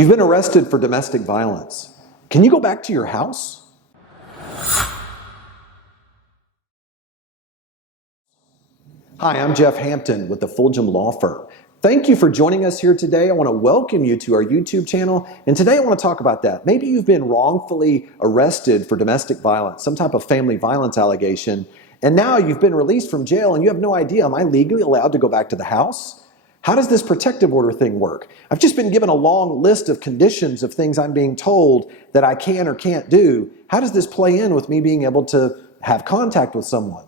You've been arrested for domestic violence. Can you go back to your house? Hi, I'm Jeff Hampton with the Fulgham Law Firm. Thank you for joining us here today. I want to welcome you to our YouTube channel. And today I want to talk about that. Maybe you've been wrongfully arrested for domestic violence, some type of family violence allegation, and now you've been released from jail and you have no idea, am I legally allowed to go back to the house? How does this protective order thing work? I've just been given a long list of conditions of things I'm being told that I can or can't do. How does this play in with me being able to have contact with someone?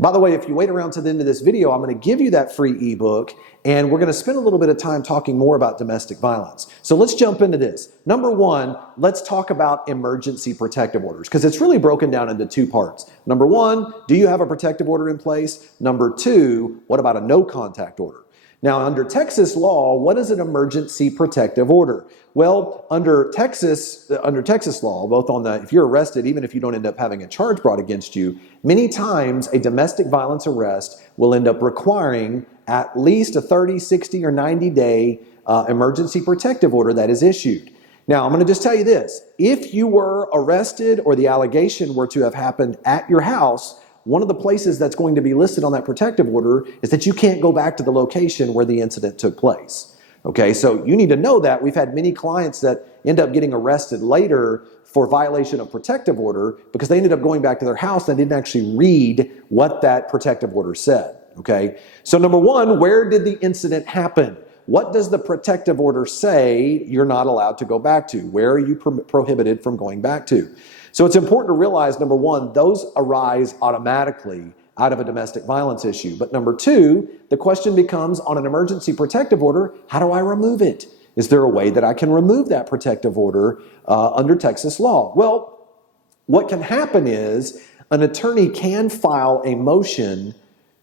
By the way, if you wait around to the end of this video, I'm going to give you that free ebook, and we're going to spend a little bit of time talking more about domestic violence. So let's jump into this. Number one, let's talk about emergency protective orders, because it's really broken down into two parts. Number one, do you have a protective order in place? Number two, what about a no contact order? Now, under Texas law, what is an emergency protective order? Well, under Texas law, both on if you're arrested, even if you don't end up having a charge brought against you, many times a domestic violence arrest will end up requiring at least a 30, 60, or 90-day emergency protective order that is issued. Now, I'm going to just tell you this. If you were arrested or the allegation were to have happened at your house, one of the places that's going to be listed on that protective order is that you can't go back to the location where the incident took place. Okay, so you need to know that. We've had many clients that end up getting arrested later for violation of protective order because they ended up going back to their house and didn't actually read what that protective order said. Okay, so number one, where did the incident happen? What does the protective order say you're not allowed to go back to? Where are you prohibited from going back to? So it's important to realize, number one, those arise automatically out of a domestic violence issue. But number two, the question becomes, on an emergency protective order, how do I remove it? Is there a way that I can remove that protective order under Texas law? Well, what can happen is an attorney can file a motion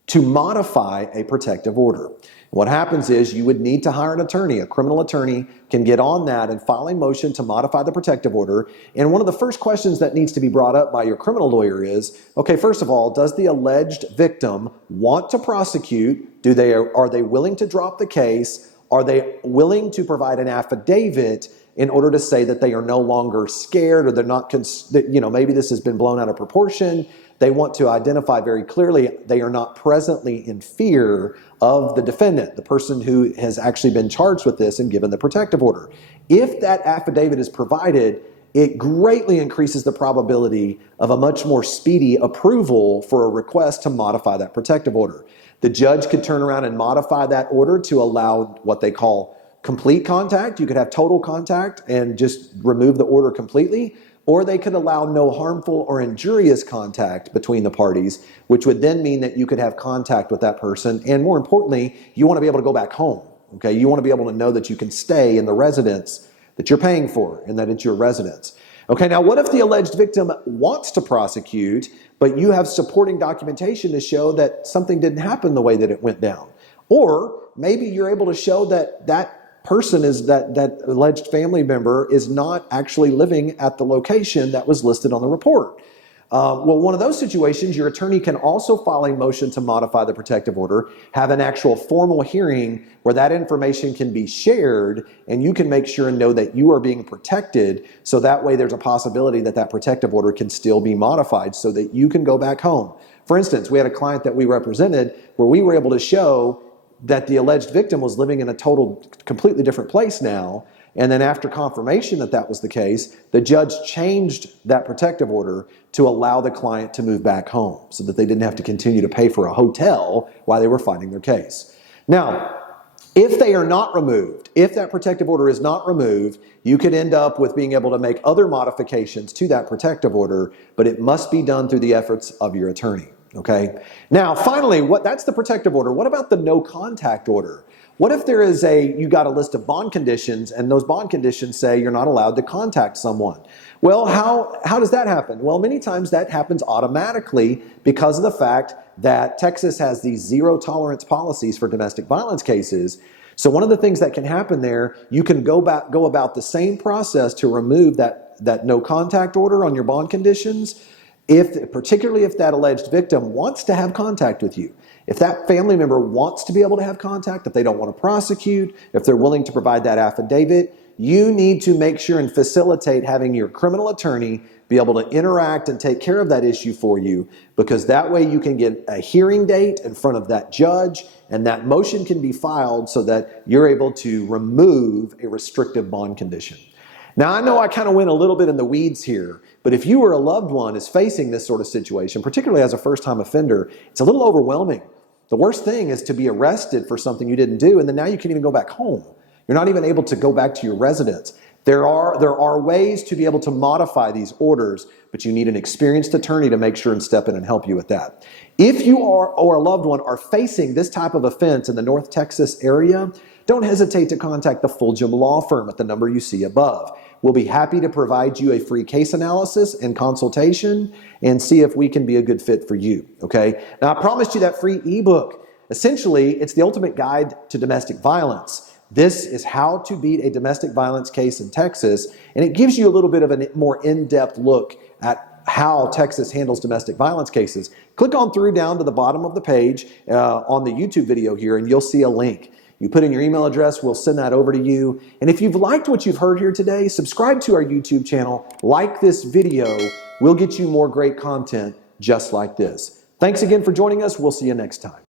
to modify a protective order. What happens is you would need to hire an attorney. A criminal attorney can get on that and file a motion to modify the protective order. And one of the first questions that needs to be brought up by your criminal lawyer is, okay, first of all, does the alleged victim want to prosecute? Are they willing to drop the case? Are they willing to provide an affidavit in order to say that they are no longer scared, or they're not, maybe this has been blown out of proportion? They want to identify very clearly they are not presently in fear of the defendant, the person who has actually been charged with this and given the protective order. If that affidavit is provided, it greatly increases the probability of a much more speedy approval for a request to modify that protective order. The judge could turn around and modify that order to allow what they call complete contact. You could have total contact and just remove the order completely. Or they could allow no harmful or injurious contact between the parties, which would then mean that you could have contact with that person. And more importantly, you want to be able to go back home. Okay, you want to be able to know that you can stay in the residence that you're paying for and that it's your residence. Okay, now what if the alleged victim wants to prosecute, but you have supporting documentation to show that something didn't happen the way that it went down? Or maybe you're able to show that that person is that alleged family member is not actually living at the location that was listed on the report. Well, one of those situations, your attorney can also file a motion to modify the protective order, have an actual formal hearing where that information can be shared, and you can make sure and know that you are being protected, so that way there's a possibility that that protective order can still be modified so that you can go back home. For instance, we had a client that we represented where we were able to show that the alleged victim was living in a completely different place now. And then after confirmation that that was the case, the judge changed that protective order to allow the client to move back home so that they didn't have to continue to pay for a hotel while they were fighting their case. Now, if they are not removed, if that protective order is not removed, you could end up with being able to make other modifications to that protective order, but it must be done through the efforts of your attorney. Okay. Now, finally, that's the protective order. What about the no contact order? What if there is you got a list of bond conditions and those bond conditions say you're not allowed to contact someone? Well, how does that happen? Well, many times that happens automatically because of the fact that Texas has these zero tolerance policies for domestic violence cases. So one of the things that can happen there, you can go about the same process to remove that no contact order on your bond conditions, particularly if that alleged victim wants to have contact with you. If that family member wants to be able to have contact, if they don't want to prosecute, if they're willing to provide that affidavit, you need to make sure and facilitate having your criminal attorney be able to interact and take care of that issue for you, because that way you can get a hearing date in front of that judge and that motion can be filed so that you're able to remove a restrictive bond condition. Now, I know I kind of went a little bit in the weeds here, but if you or a loved one is facing this sort of situation, particularly as a first-time offender, it's a little overwhelming. The worst thing is to be arrested for something you didn't do, and then now you can't even go back home. You're not even able to go back to your residence. There are ways to be able to modify these orders, but you need an experienced attorney to make sure and step in and help you with that. If you or a loved one are facing this type of offense in the North Texas area, don't hesitate to contact the Fulgham Law Firm at the number you see above. We'll be happy to provide you a free case analysis and consultation and see if we can be a good fit for you, okay? Now, I promised you that free ebook. Essentially, it's the ultimate guide to domestic violence. This is how to beat a domestic violence case in Texas, and it gives you a little bit of a more in-depth look at how Texas handles domestic violence cases. Click on through down to the bottom of the page on the YouTube video here, and you'll see a link. You put in your email address, we'll send that over to you. And if you've liked what you've heard here today, subscribe to our YouTube channel, like this video. We'll get you more great content just like this. Thanks again for joining us. We'll see you next time.